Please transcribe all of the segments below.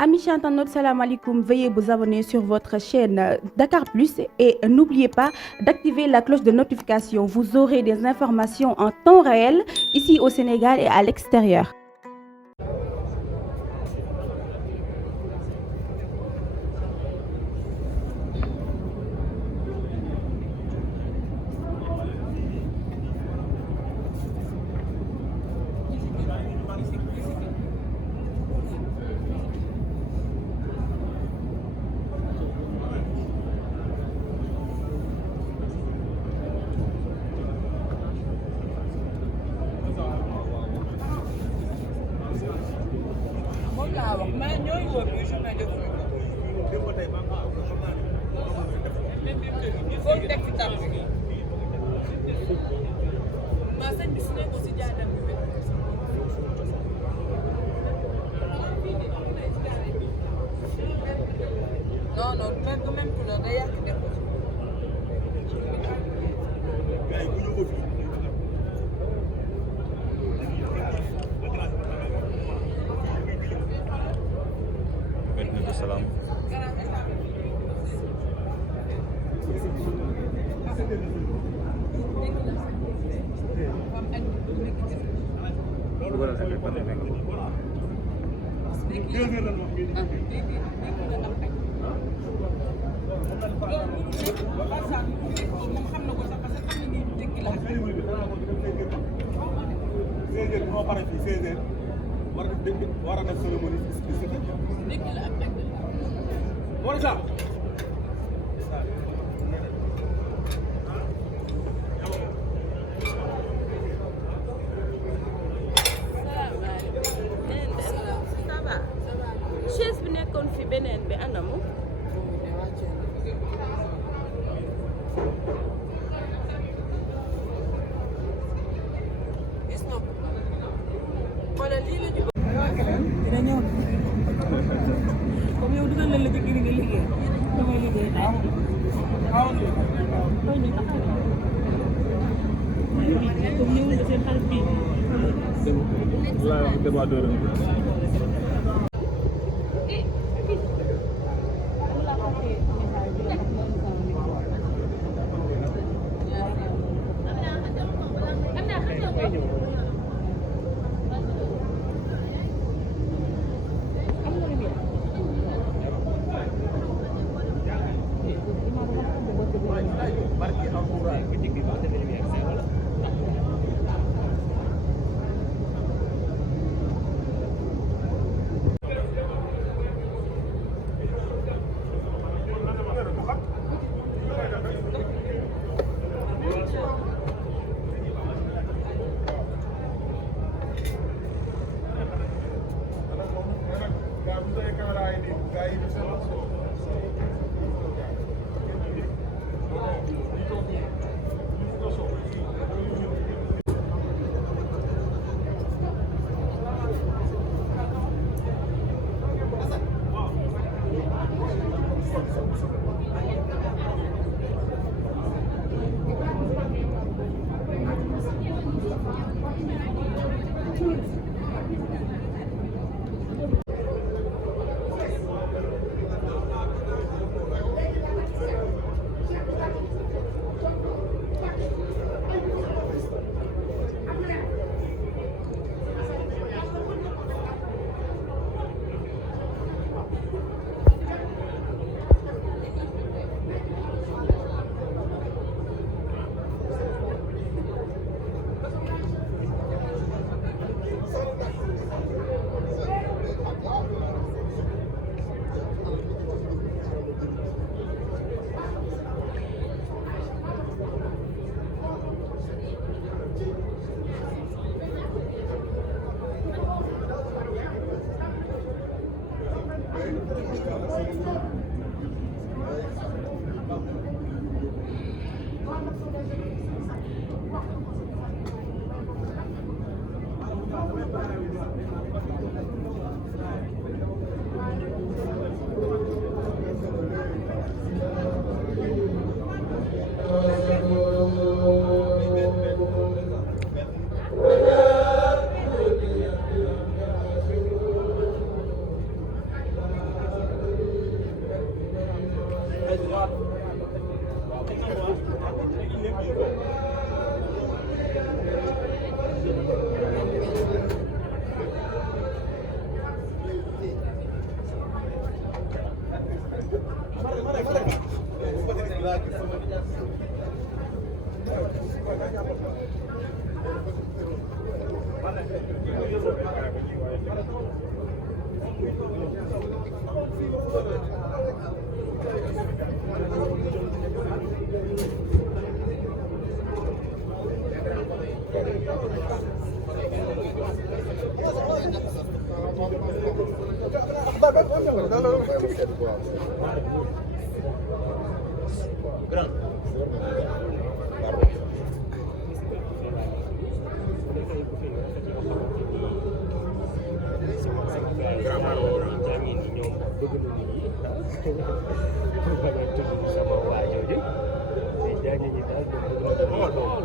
Amis internautes, salam alaikum. Veuillez vous abonner sur votre chaîne Dakar Plus et n'oubliez pas d'activer la cloche de notification. Vous aurez des informations en temps réel ici au Sénégal et à l'extérieur. Salam. chaise bi nekkoon fi beneen bi anamu comme yow dugal nañ la ci kii nga liggéey damay liggéey tey comme ñëwul nga seen xarit bii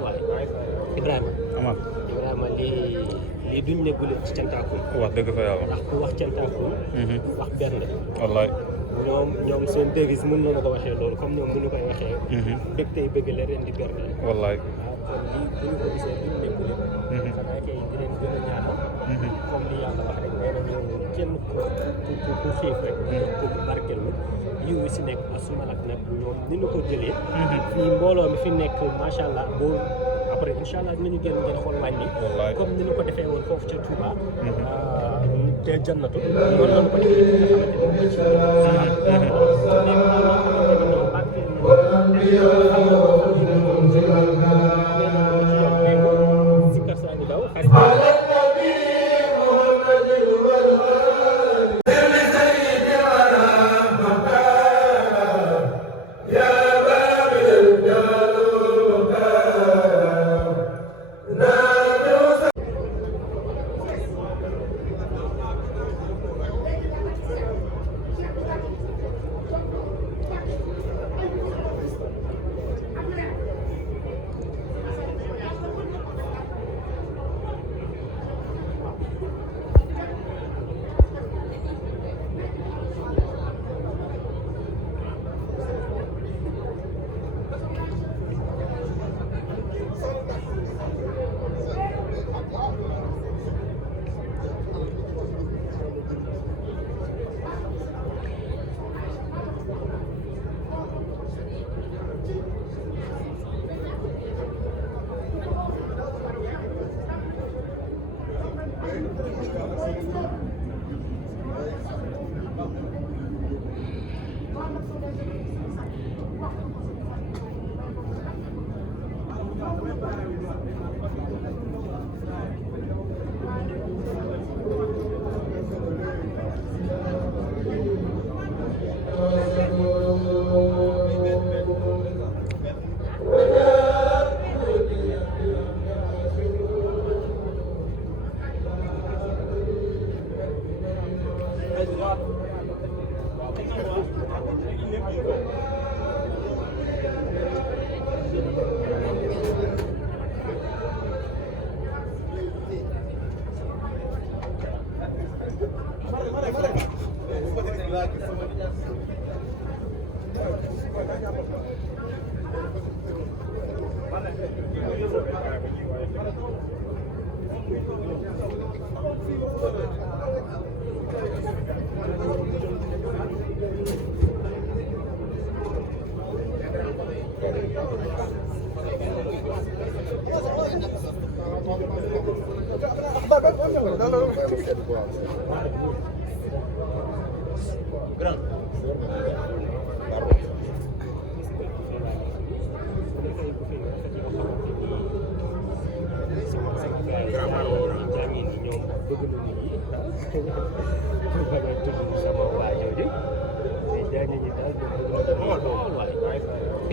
Ibrahima Amar Ibrahima lii duñ ne guléet ci cantaakul wax dëgg fa yàlla. ndax ku wax cantaakul wax bernde wallaay. ñoom seen devise mën nañu ko waxee loolu comme ñoom bu ñu koy waxee bëgg tey bëgg la ren di bernde wallaay. waaw kon lii bu ñu ko gisee duñ ne guléet xanaa kay di leen gën a ñaanal comme li yàlla wax rek nee nañu kenn ku xiif rek ko mu barkelu yiw wi si nekk asuma nag ñoom ni ñu ko jëlee fii mbooloo mi fi nekk macha allah boo après incha allah dinañu génn ngeen xool wàññi comme ni ñu ko defee woon foofu ca Touba te jannatu loolu lañu ko defee nga xamante ne moom ci sikkar saa ngi daw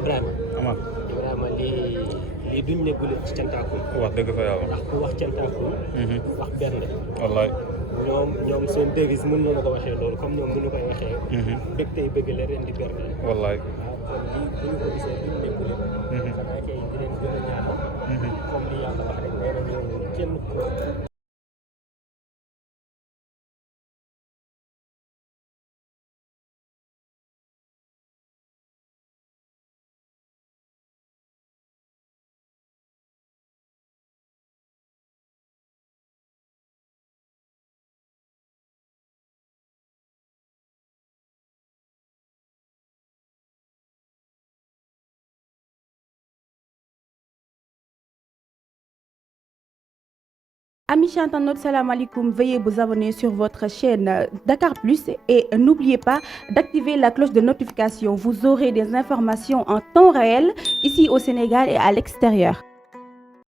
Ibrahima Amar Ibrahima lii duñ ne guléet ci cantaakul wax dëgg fa yàlla. ndax ku wax cantaakul wax bernde wallaay. ñoom seen devise mën nañu ko waxee loolu comme ñoom bu ñu koy waxee bëgg tey bëgg la ren di bernde wallaay. waaw kon lii bu ñu ko gisee duñ ne guléet xanaa kay di leen gën a ñaanal comme li yàlla wax rek nee nañu kenn ku Amis internautes, salam alaikum. Veuillez vous abonner sur votre chaîne Dakar Plus et n'oubliez pas d'activer la cloche de notification. Vous aurez des informations en temps réel ici au Sénégal et à l'extérieur.